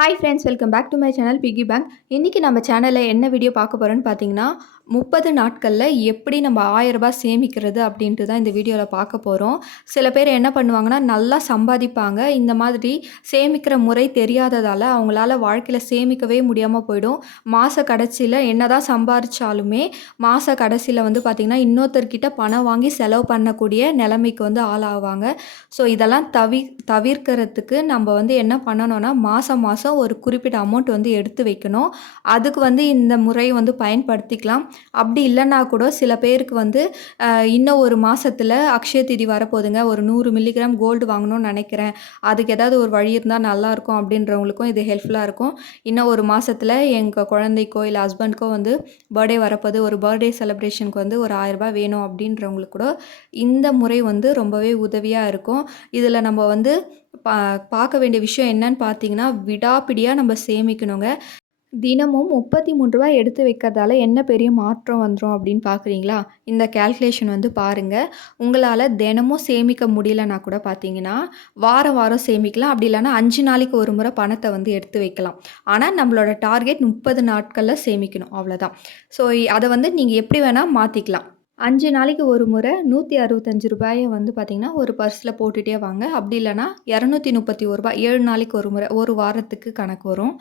Hi friends welcome back to my channel piggy bank இன்றைக்கி நம்ம சேனலில் என்ன வீடியோ பார்க்க போகிறோன்னு பார்த்தீங்கன்னா முப்பது நாட்களில் எப்படி நம்ம ஆயரரூபா சேமிக்கிறது அப்படின்ட்டு தான் இந்த வீடியோவில் பார்க்க போகிறோம் சில பேர் என்ன பண்ணுவாங்கன்னா நல்லா சம்பாதிப்பாங்க. இந்த மாதிரி சேமிக்கிற முறை தெரியாததால் அவங்களால வாழ்க்கையில் சேமிக்கவே முடியாமல் போயிடும். மாத கடைசியில் என்ன தான் சம்பாதிச்சாலுமே மாத கடைசியில் வந்து பார்த்திங்கன்னா இன்னொருத்தர்கிட்ட பணம் வாங்கி செலவு பண்ணக்கூடிய நிலைமைக்கு வந்து ஆளாவாங்க. ஸோ இதெல்லாம் தவி தவிர்க்கிறதுக்கு நம்ம வந்து என்ன பண்ணணும்னா மாதம் மாதம் ஒரு குறிப்பிட்ட அமௌண்ட் வந்து எடுத்து வைக்கணும். அதுக்கு வந்து இந்த முறையை வந்து பயன்படுத்திக்கலாம். அப்படி இல்லைன்னா கூட சில பேருக்கு வந்து இன்னும் ஒரு மாதத்தில் அக்ஷய திதி வரப்போதுங்க ஒரு நூறு மில்லிகிராம் கோல்டு வாங்கணும்னு நினைக்கிறேன். அதுக்கு ஏதாவது ஒரு வழி இருந்தால் நல்லாயிருக்கும் அப்படின்றவங்களுக்கும் இது ஹெல்ப்ஃபுல்லாக இருக்கும். இன்னும் ஒரு மாதத்தில் எங்கள் குழந்தைக்கோ இல்லை ஹஸ்பண்ட்க்கோ வந்து பர்த்டே வரப்போது ஒரு பர்த்டே செலிப்ரேஷனுக்கு வந்து ஒரு ஆயிரரூபா வேணும் அப்படின்றவங்களுக்கு கூட இந்த முறை வந்து ரொம்பவே உதவியாக இருக்கும். இதில் நம்ம வந்து பா பார்க்க வேண்டிய விஷயம் என்னன்னு பார்த்தீங்கன்னா விடாப்பிடியாக நம்ம சேமிக்கணுங்க. தினமும் முப்பத்தி மூணு ரூபாய் எடுத்து வைக்கிறதால என்ன பெரிய மாற்றம் வந்துடும் அப்படின்னு பார்க்குறீங்களா? இந்த கேல்குலேஷன் வந்து பாருங்கள் உங்களால் தினமும் சேமிக்க முடியலன்னா கூட பார்த்தீங்கன்னா வாரம் வாரம் சேமிக்கலாம். அப்படி இல்லைன்னா அஞ்சு நாளைக்கு ஒரு முறை பணத்தை வந்து எடுத்து வைக்கலாம். ஆனால் நம்மளோட டார்கெட் முப்பது நாட்களில் சேமிக்கணும். அவ்வளோதான் ஸோ அதை வந்து நீங்கள் எப்படி வேணால் மாற்றிக்கலாம் அஞ்சு நாளைக்கு ஒரு முறை நூற்றி அறுபத்தஞ்சு ரூபாயை வந்து பார்த்திங்கன்னா ஒரு பர்ஸில் போட்டுகிட்டே வாங்க. அப்படி இல்லைனா இரநூத்தி முப்பத்தி ஒரு ரூபாய் ஏழு நாளைக்கு ஒரு முறை ஒரு வாரத்துக்கு கணக்கு வரும்.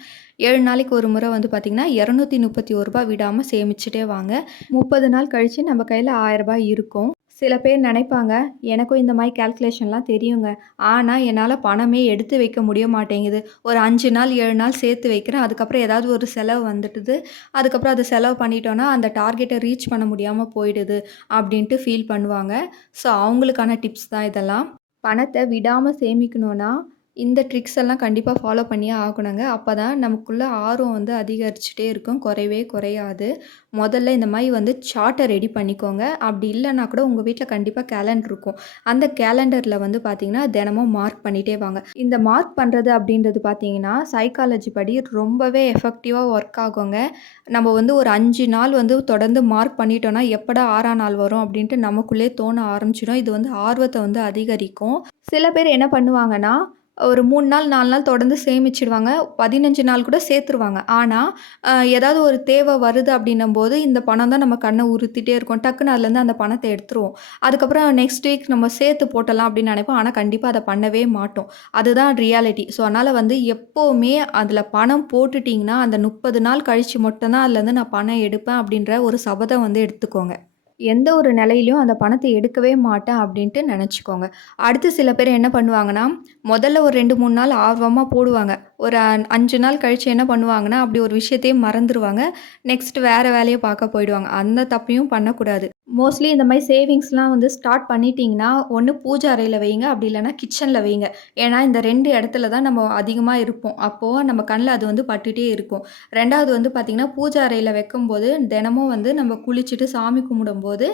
ஏழு நாளைக்கு ஒரு முறை வந்து பார்த்திங்கன்னா இரநூத்தி முப்பத்தி ஒரு ரூபாய் விடாமல் சேமிச்சுட்டே வாங்க. முப்பது நாள் கழித்து நம்ம கையில் ஆயரரூபா இருக்கும். சில பேர் நினைப்பாங்க எனக்கும் இந்த மாதிரி கேல்குலேஷன்லாம் தெரியுங்க. ஆனால் என்னால் பணமே எடுத்து வைக்க முடிய மாட்டேங்குது. ஒரு அஞ்சு நாள் ஏழு நாள் சேர்த்து வைக்கிறேன். அதுக்கப்புறம் ஏதாவது ஒரு செலவு வந்துட்டுது அதுக்கப்புறம் அதை செலவு பண்ணிட்டோன்னா அந்த டார்கெட்டை ரீச் பண்ண முடியாமல் போயிடுது அப்படின்ட்டு ஃபீல் பண்ணுவாங்க. ஸோ அவங்களுக்கான டிப்ஸ் தான் இதெல்லாம். பணத்தை விடாமல் சேமிக்கணுன்னா இந்த ட்ரிக்ஸ் எல்லாம் கண்டிப்பாக ஃபாலோ பண்ணியே ஆகணுங்க. அப்போ தான் நமக்குள்ளே ஆர்வம் வந்து அதிகரிச்சுட்டே இருக்கும். குறையவே குறையாது. முதல்ல இந்த மாதிரி வந்து சார்ட்டை ரெடி பண்ணிக்கோங்க. அப்படி இல்லைனா கூட உங்கள் வீட்டில் கண்டிப்பாக கேலண்டர் இருக்கும். அந்த கேலண்டரில் வந்து பார்த்திங்கன்னா தினமும் மார்க் பண்ணிகிட்டே வாங்க. இந்த மார்க் பண்ணுறது அப்படின்றது பார்த்திங்கன்னா சைக்காலஜி படி ரொம்பவே எஃபெக்டிவாக ஒர்க் ஆகுங்க. நம்ம வந்து ஒரு அஞ்சு நாள் வந்து தொடர்ந்து மார்க் பண்ணிட்டோன்னா எப்படா ஆறாம் நாள் வரும் அப்படின்ட்டு நமக்குள்ளே தோண ஆரம்பிச்சிடும். இது வந்து ஆர்வத்தை வந்து அதிகரிக்கும். சில பேர் என்ன பண்ணுவாங்கன்னா ஒரு மூணு நாள் நாலு நாள் தொடர்ந்து சேமிச்சிடுவாங்க. பதினஞ்சு நாள் கூட சேர்த்துருவாங்க. ஆனால் ஏதாவது ஒரு தேவை வருது அப்படின்னும் போது இந்த பணம் தான் நம்ம கண்ணை உறுத்திட்டே இருக்கும். டக்குன்னு அதுலேருந்து அந்த பணத்தை எடுத்துருவோம். அதுக்கப்புறம் நெக்ஸ்ட் வீக் நம்ம சேர்த்து போட்டலாம் அப்படின்னு நினைப்போம். ஆனால் கண்டிப்பாக அதை பண்ணவே மாட்டோம். அதுதான் ரியாலிட்டி ஸோ அதனால் வந்து எப்போவுமே அதில் பணம் போட்டுட்டிங்கன்னா அந்த முப்பது நாள் கழித்து மட்டும்தான் அதுலேருந்து நான் பணம் எடுப்பேன் அப்படின்ற ஒரு சபதம் வந்து எடுத்துக்கோங்க. எந்த ஒரு நிலையிலையும் அந்த பணத்தை எடுக்கவே மாட்டேன் அப்படின்ட்டு நினச்சிக்கோங்க. அடுத்து சில பேர் என்ன பண்ணுவாங்கன்னா முதல்ல ஒரு ரெண்டு மூணு நாள் ஆர்வமாக போடுவாங்க. ஒரு அஞ்சு நாள் கழித்து என்ன பண்ணுவாங்கன்னா அப்படி ஒரு விஷயத்தையும் மறந்துடுவாங்க நெக்ஸ்ட் வேறு வேலையை பார்க்க போயிடுவாங்க. அந்த தப்பையும் பண்ணக்கூடாது. மோஸ்ட்லி இந்த மாதிரி சேவிங்ஸ்லாம் வந்து ஸ்டார்ட் பண்ணிட்டீங்கன்னா ஒன்று பூஜை அறையில் வைங்க அப்படி இல்லைனா கிச்சனில் வைங்க. ஏன்னா இந்த ரெண்டு இடத்துல தான் நம்ம அதிகமாக இருப்போம். அப்போது நம்ம கண்ணில் அது வந்து பட்டுகிட்டே இருக்கும். ரெண்டாவது வந்து பார்த்திங்கன்னா பூஜை அறையில் வைக்கும்போது தினமும் வந்து நம்ம குளிச்சுட்டு சாமி கும்பிடும்போது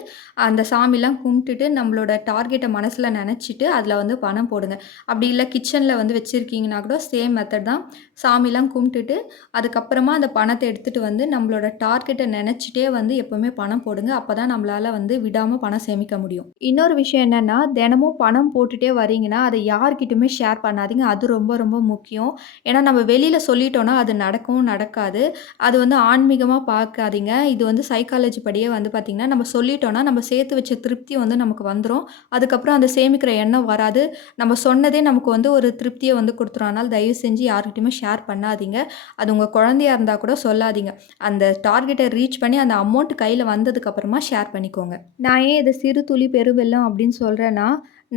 அந்த சாமிலாம் கும்பிட்டுட்டு நம்மளோட டார்கெட்டை மனசில் நினச்சிட்டு அதில் வந்து பணம் போடுங்க. அப்படி இல்லை கிச்சனில் வந்து வச்சுருக்கீங்கன்னா கூட சேம் மெத்தட் தான் சாமிலாம் கும்பிட்டுட்டு அதுக்கப்புறமா அந்த பணத்தை எடுத்துகிட்டு வந்து நம்மளோட டார்கெட்டை நினச்சிட்டே வந்து எப்போவுமே பணம் போடுங்க. அப்போ தான் நம்மளால் வந்து விடாமல் பணம் சேமிக்க முடியும். இன்னொரு விஷயம் என்னென்னா தினமும் பணம் போட்டுகிட்டே வரீங்கன்னா அதை யார்கிட்டுமே ஷேர் பண்ணாதீங்க. அது ரொம்ப ரொம்ப முக்கியம். ஏன்னா நம்ம வெளியில் சொல்லிட்டோன்னா அது நடக்கவும் நடக்காது. அது வந்து ஆன்மீகமாக பார்க்காதீங்க. இது வந்து சைக்காலஜி படியே வந்து பார்த்திங்கன்னா நம்ம சொல்லிட்டோன்னா நம்ம சேர்த்து வச்ச திருப்தி வந்து நமக்கு வந்துடும் அதுக்கப்புறம் அந்த சேமிக்கிற எண்ணம் வராது. நம்ம சொன்னதே நமக்கு வந்து ஒரு திருப்தியை வந்து கொடுத்துரும். ஆனால் தயவு செஞ்சு யார்கிட்டையுமே ஷேர் பண்ணாதீங்க. அது உங்கள் குழந்தையாக இருந்தால் கூட சொல்லாதீங்க. அந்த டார்கெட்டை ரீச் பண்ணி அந்த அமௌண்ட் கையில் வந்ததுக்கப்புறமா ஷேர் பண்ணிக்கோங்க. நான் ஏன் இதை சிறு துளி பெருவெல்லம் அப்படின்னு சொல்கிறேன்னா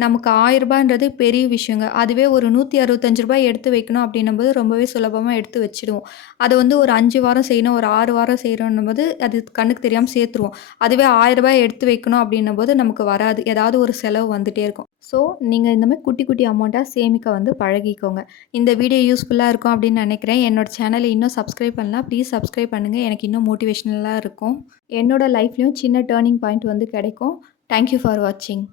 நமக்கு ஆயிரரூபான்றது பெரிய விஷயங்க. அதுவே ஒரு நூற்றி அறுபத்தஞ்சு ரூபாய் எடுத்து வைக்கணும் அப்படின்னும்போது ரொம்பவே சுலபமாக எடுத்து வச்சுடுவோம். அதை வந்து ஒரு அஞ்சு வாரம் செய்யணும் ஒரு ஆறு வாரம் செய்கிறோன்னும் போது அது கண்ணுக்கு தெரியாமல் சேர்த்துருவோம். அதுவே ஆயிரரூபாய் எடுத்து வைக்கணும் அப்படின்னும் போது நமக்கு வராது. ஏதாவது ஒரு செலவு வந்துகிட்டே இருக்கும். ஸோ நீங்கள் இந்த மாதிரி குட்டி குட்டி அமௌண்ட்டாக சேமிக்க வந்து பழகிக்கோங்க. இந்த வீடியோ யூஸ்ஃபுல்லாக இருக்கும் அப்படின்னு நினைக்கிறேன். என்னோடய சேனலை இன்னும் சப்ஸ்கிரைப் பண்ணலாம் ப்ளீஸ் சப்ஸ்கிரைப் பண்ணுங்கள் எனக்கு இன்னும் மோட்டிவேஷ்னலாக இருக்கும். என்னோடய லைஃப்லேயும் சின்ன டேர்னிங் பாயிண்ட் வந்து கிடைக்கும். தேங்க்யூ ஃபார் வாட்சிங்